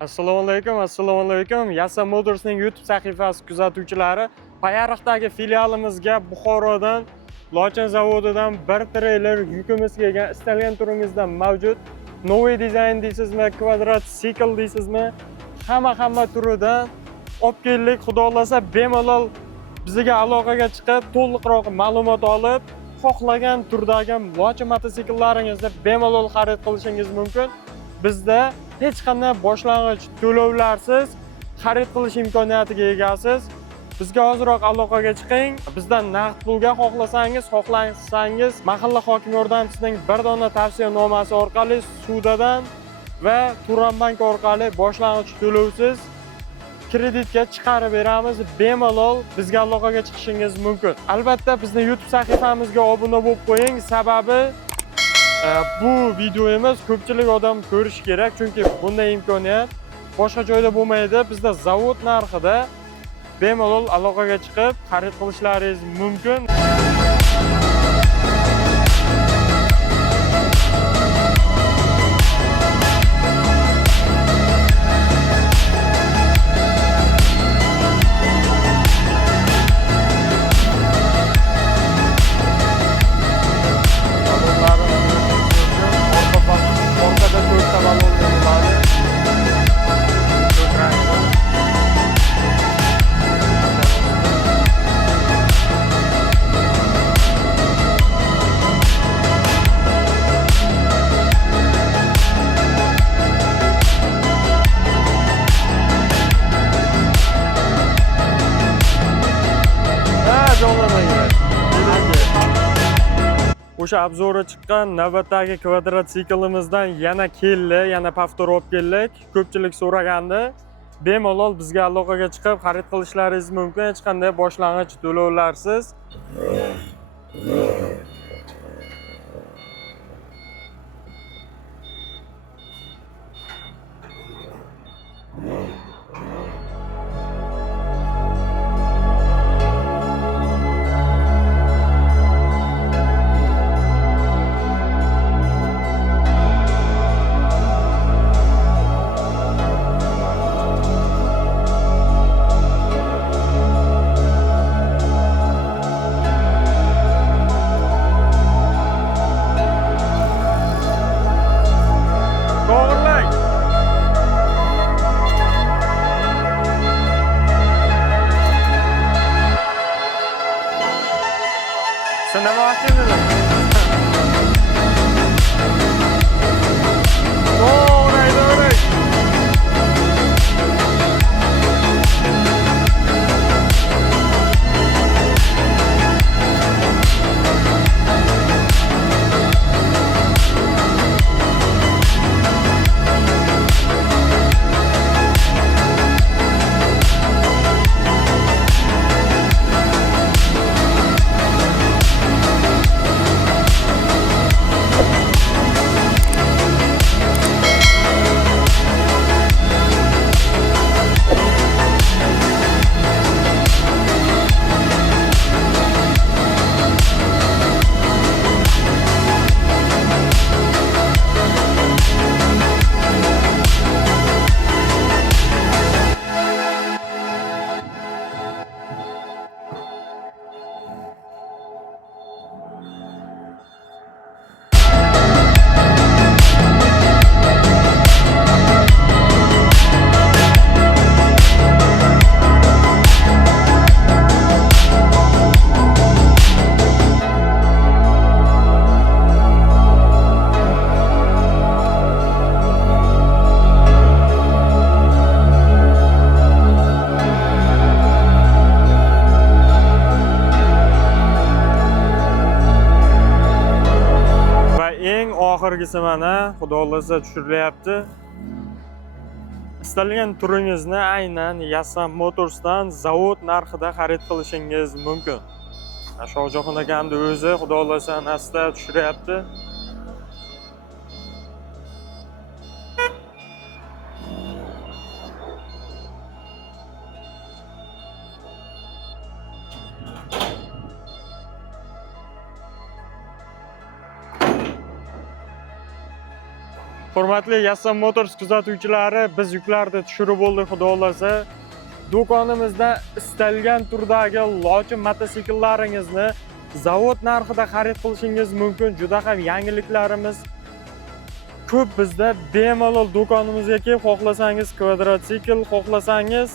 Assalomu alaykum. Yasa Motors'ning YouTube sahifasi kuzatuvchilari, Payariqdagi filialimizga Buxorodan, Lochin zavodidan bir treyler yukimiz kelgan. Istalgan turingizda mavjud. Novoy dizayn deysizmi, kvadrat sikl deysizmi, hamma turidan olib keldik. Xudo xolasa bemalol bizga aloqaga chiqib, to'liqroq ma'lumot olib, xohlagan turdagi Lochin mototsiklaringizni bemalol xarid qilishingiz mumkin. Bizda hech qanday boshlang'ich to'lovlarsiz xarid qilish imkoniyatiga egasiz. Bizga hozirroq aloqaga chiqing. Bizdan naqd pulga xohlasangiz mahalla hokim yordamchisining bir dona tavsiyanomasi orqali Sudadan va Turanbank orqali boshlang'ich to'lovsiz kreditga chiqarib beramiz. Bemalol bizga aloqaga chiqishingiz mumkin. Albatta bizni YouTube sahifamizga obuna bo'lib qo'ying. Sababi bu videomiz ko'pchilik odam ko'rish kerak, chunki bunday imkoniyat boshqa joyda bo'lmaydi. Bizda zavod narxida bemalol aloqaga chiqib xarid qilishlaringiz mumkin. O'sha obzori chiqqan navbatdagi kvadrat siklimizdan yana keldi, yana повтор olib keldik. Ko'pchilik so'ragandi. Bemalol bizga aloqaga chiqib xarid qilishlaringiz mumkin, hech qanday boshlang'ich to'lovlarsiz. Oxirgisi mana Xudo xolasa tushirilyapti. Istalgan turingizni aynan Yasa Motors'dan zavod narxida xarid qilishingiz mumkin. Shohjahon akamning o'zi Xudo xolasa asta tushiryapti. Hurmatli Yassam Motors kuzatuvchilari, biz yuklarni tushirib bo'ldik, xudo xolasa. Do'konimizda istalgan turdagi lochin mototsiklaringizni zavod narxida xarid qilishingiz mumkin. Juda ham yangiliklarimiz ko'p bizda. Bemalol do'konimizga kelib, xohlasangiz kvadrotsikl, xohlasangiz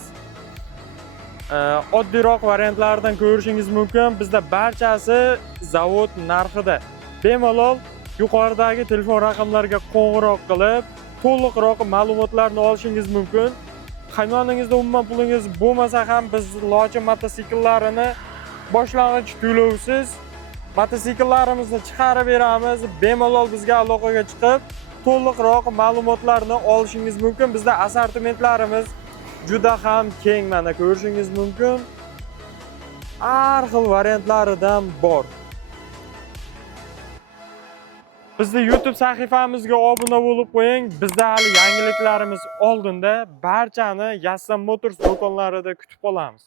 oddiyroq variantlardan ko'rishingiz mumkin. Bizda barchasi zavod narxida. Bemalol yuqoridagi telefon raqamlariga qo'ng'iroq qilib, to'liqroq ma'lumotlarni olishingiz mumkin. Qaynoningizda umuman pulingiz bo'lmasa ham biz lochin mototsiklarini boshlang'ich to'lovsiz mototsikllarimizni chiqarib beramiz. Bemalol bizga aloqaga chiqib, to'liqroq ma'lumotlarni olishingiz mumkin. Bizda assortimentlarimiz juda ham keng, mana ko'rishingiz mumkin. Har xil variantlaridan bor. Bizda YouTube sahifamizga obuna bo'lib qo'ying. Bizda hali yangiliklarimiz oldinda. Barchani Yassam Motors do'konlarida kutib qolamiz.